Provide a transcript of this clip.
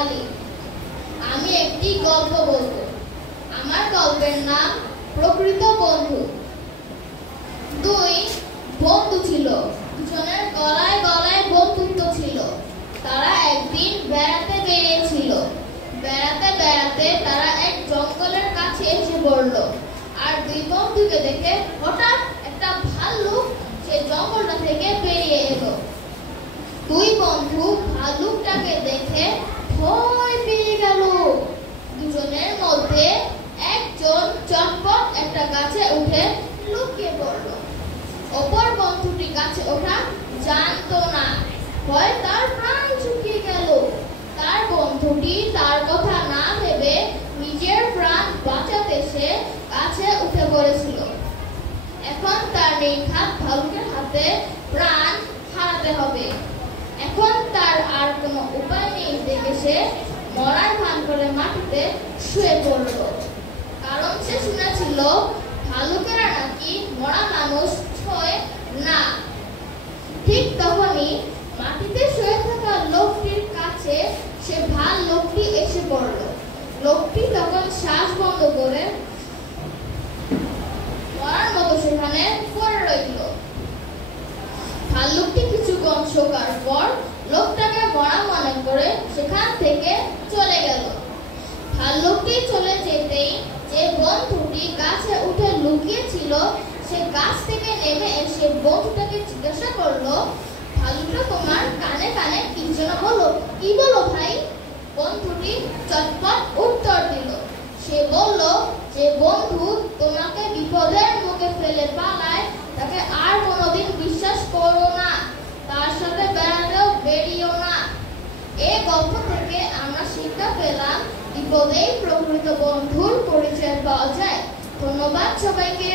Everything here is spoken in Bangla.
আলী। আমি একটি গল্প বলবো। আমার গল্পের নাম প্রকৃত বন্ধু। দুই বন্ধু ছিল, দুজনের গলায় গলায় বন্ধুত্ব ছিল। তারা একদিন বেড়াতে বেরিয়েছিল। বেড়াতে বেড়াতে তারা এক জঙ্গলের কাছে এসে পড়ল। আর দুই বন্ধুকে দেখে হঠাৎ একটা ভাল্লুক সেই জঙ্গলটা থেকে বেরিয়ে এলো। দুই বন্ধু ভাল্লুকটাকে দেখে ভয় পেয়ে গেল। দুজনের মধ্যে একজন চটপট একটা গাছে উঠে লুকিয়ে পড়ল। অপর বন্ধুটি গাছে ওঠা জানতো না, ভয় তার প্রাণ শুকিয়ে গেল। তার বন্ধুটি তার কথা না ভেবে নিজের প্রাণ বাঁচাতে সে গাছে উঠে পড়েছিল। এখন তার নির্ঘাত ভালুকের হাতে প্রাণ হারাতে হবে। এখন তার আর কোনো উপায় নেই দেখে সে মরার ভান করে মাটিতে শুয়ে পড়ল। কারণ সে শুনেছিল ভালুকেরা নাকি মরা মানুষ ছোঁয় না। ঠিক তখনই মাটিতে শুয়ে থাকা লোকটির কাছে সে ভাল্লুকটি এসে পড়ল। লোকটি তখন শ্বাস বন্ধ করে মরার মতো সেখানে পড়ে রইল। ভাল্লুকটি কিছুক্ষণ শোকার পর লোকটাকে মরা মনে করে সেখান থেকে চলে গেল। ভাল্লুকটি চলে যেতেই যে বন্ধুটি গাছে উঠে লুকিয়েছিল সে গাছ থেকে নেমে এসে বন্ধুটাকে জিজ্ঞাসা করলো, ভাল্লুকটা তোমার কানে কানে কি যেন বলো, কি বলো ভাই? বন্ধুটি চটপট উত্তর দিল। সে বলল, যে বন্ধু তোমাকে বিপদের মুখে ফেলে পালায় তাকে আর কোনোদিন বিশ্বাস করো না, তার সাথে বেড়াতেও বেরিও না। এই গল্প থেকে আমরা শিক্ষা পেলাম বিপদেই প্রকৃত বন্ধুর পরিচয় পাওয়া যায়। ধন্যবাদ সবাইকে।